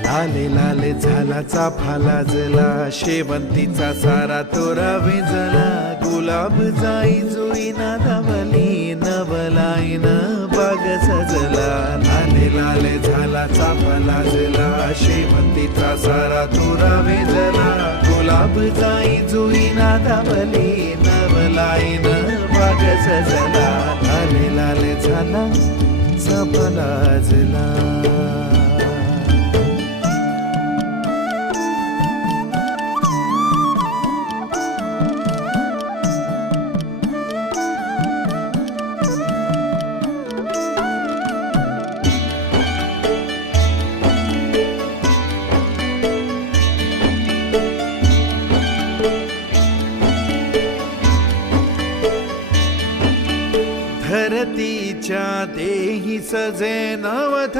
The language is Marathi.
लाले लाले झाला चाफा लाजला, शेवंतीचा सारा तोरा विंजला. गुलाब जाई जुई नादावली, नवलाईन बाग सजला. लाले लाले झाला चाफा लाजला, शेवंतीचा सारा तोरा विंजला. गुलाब जाई जुई नादावली, नवलाईन बाग सजला. लाले लाले झाला चाफा लाजला. धरतीच्या देही सजे नवथ